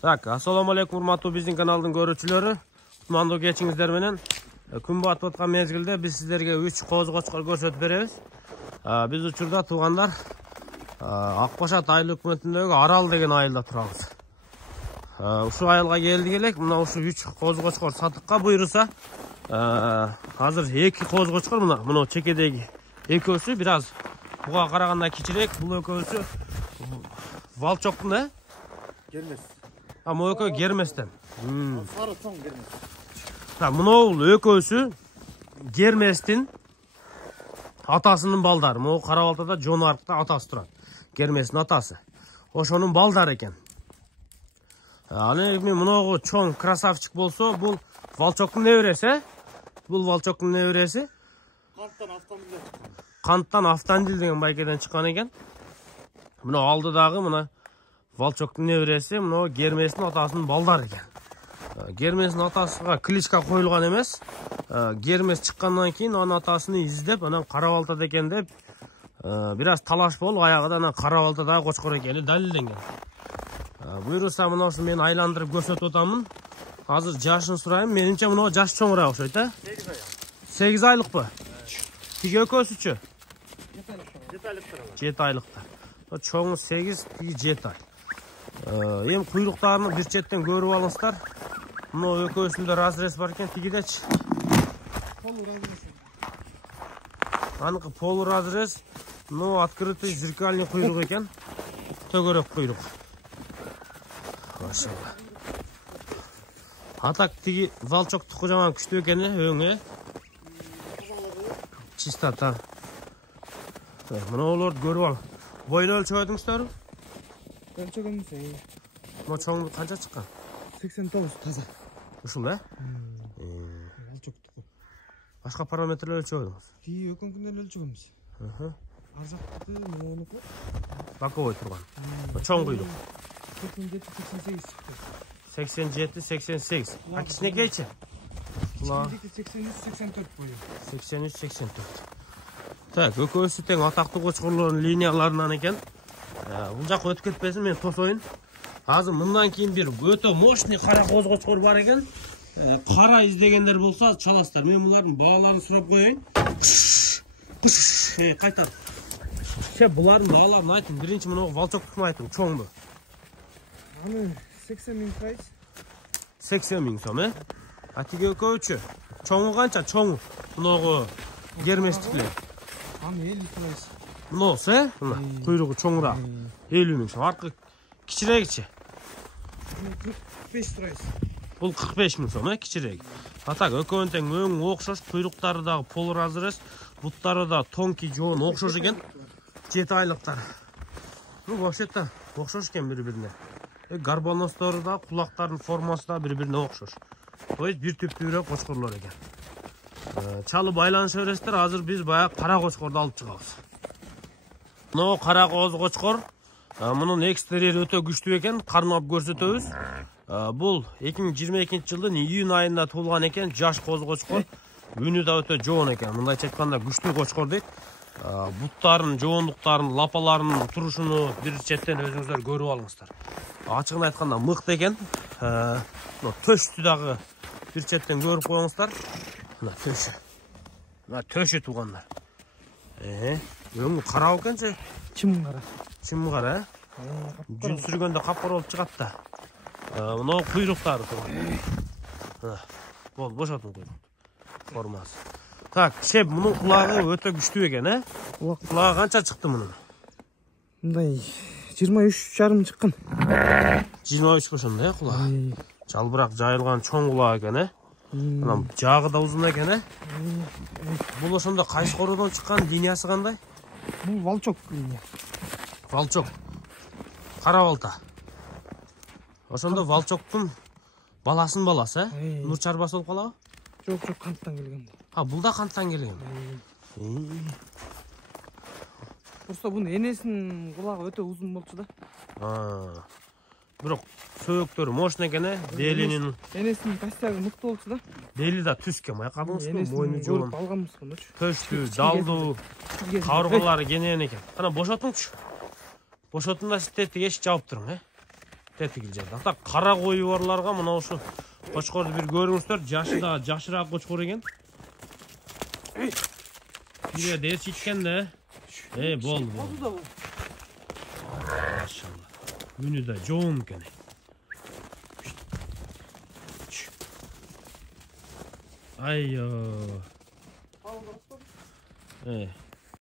Так, assalomu alaykum урматтуу биздин каналдын көрүүчүлөрү. Кутмандуу кечиңиздер менен. Күн батып аткан мезгилде биз сиздерге 3 коз-кочкор көрсөтүп беребиз. Биз учурда туугандар Акбашат айыл өкмөтүндөгү Арал деген айылда турабыз. Ушул айылга келдик элек. Мына ушу 3 коз-кочкор сатыкка буйруса, азыр 2 коз-кочкор мына чекедеги экөөсү бир аз буга караганда кичирээк, бул экөөсү Волчоктун Гермес. Ama ökö Germes'ten. Sarı son Germes. Мынау экөөсү Germes'tin атасынын балдары. Могу Карабалтада Жонаркта атасы турат. Germes'tin атасы. Ошонун балдары экен. Ал эми мыногу чоң красавчик болсо, бул Волчоктун небереси. Бул Волчоктун небереси. Канттан автомобиль деген байкеден чыккан экен. Мына алдыдагы мына Волчоктун небереси, мына Germes'tin атасынын балдары экен. Germes'tin атасыга кличка коюлган эмес. Germes чыккандан кийин анын атасын издеп, анан Карабалтада экен деп, бир аз талаш болуп, аягында анан Карабалтадагы кочкор экени далилденген. Буйруса мына ушу мен айландырып көрсөтүп атамын. Азыр жашын сурайм. Менимче мына жаш чоңураак окшойт, 8 ай. 8 айлыкпы? Тиги экөөсүчү? 7 айлыктар. 7 айлыкта. Чоңу 8, тиги 7 ай. Эми куйруктарын бир четтен көрүп алыңыздар. Мына экөөсүндө разрез бар экен, тигидечи. Аныкы полуразрез, но открытый зеркальный куйрук экен. Төгөрөк куйрук. Машалла. Атак тиги Волчоктуку жаман күчтүү экен, өңү. Чистота. Мына олорду көрүп ал. Бойун өлчөп өтүңүздөрбү? Ölçögümüz Мына чоңду канча чыккан? 89 таза. Ушул, Волчоктуку. Башка параметрлер өлчөп өтүңүз. Өкөнкүндөн ölçögümüz. Ар жактыкы монуку. Баковой турган. Чоң куйрук. 87-88 87-88. А кичинекейчи? 83-84 бою. 83-84. Так, экөөсү тең атактуу кочкорлордун линияларынан экен. Бул жакка өтүп кетпесин, мен тосоюн. Азыр мындан кийин бир өтө мощный кара коз-кочкор бар экен. Кара издегендер болсо чаласыздар. Мен булардын бааларын сурап коеюн. Кайтат. Булардын бааларын айтын. Биринчи мына Волчоктукун айтың, чоңду. Аны 80 миң прайс. 80 миң сом, А тиги экөөчү? Чоңу канча? Чоңу. Мынагы Germes'тикилер. Аны 50 прайс. Мынасы, куйругу чоңураак. 50 миң сом. Аркы кичирээкчи. 45 прайс. Бул 45 миң сом, кичирээк. Атак экөөнүн тең өң окшош, куйруктары дагы полуразрез, буттары да тонкий жоон окшош экен. 7 айлыктар. Вообще-то окшош экен бири-бирине. Гарбоностору да, кулактардын формасы да бири-бирине окшош. То есть бир түптүүрөөк кочкорлор экен. Чалып байланыша бересиздер. Азыр биз баягы кара кочкорду алып чыгабыз. Мына кара коз-кочкор, мунун экстерьери өтө күчтүү экен, кармап көрсөтөбүз. Бул 2022-жылдын июнь айында туулган экен, жаш коз-кочкор. Үнү да өтө жоон экен. Мындайча айтканда күчтүү кочкор дейт. Буттарын, жоондуктарын, лапаларынын турушуну бир четтен өзүңүздөр көрүп алыңыздар. Ачыгын айтканда мыкты экен. Мына төштү дагы бир четтен көрүп коюңуздар. Мына төшү. Мына төшү туугандар. Өңү кара экенчи? Чым кара. Чым кара, Жүн сүргөндө капкара болуп чыгат да. Мына куйруктары тууган. Бол, бошотун куйрукту. Формасы. Так, мунун кулагы өтө күчтүү экен, Кулагы канча чыкты мунун? Мындай 23,5 чыккан. 23 бошондо, кулагы. Жалбырак жайылган чоң кулак экен, Анан жагы да узун экен, Бул ошондо кайсы кородон чыккан, линиясы кандай? Бул Волчок линия. Волчок. Карабалта. Ошондо Волчоктун баласынын баласы, Нур чарбасы болуп калабы? Жок, канттан келген. Бул да канттан келген. Просто бунун энесинин кулагы өтө узун болчу да. Бирок сөөктөрү мощный экен, белинин. Энесинин костягы мыкты болчу да. Бели да түскө майкадыңызбы, мойну жоон. Алганбыз мынчу. Төштүү, далдуу, кабыргалары кенен экен. Кана бошотуңчу. Бошотун да сиздер тигеш жаап туруң, тетигил жерде. Ата кара кою барларга мына ушу кочкорду бир көрүңүздөр. Жашы да жашыраак кочкор экен. Бир дерс ичкен да. Болду. Машалла. Үнү да жоон экен. Айо.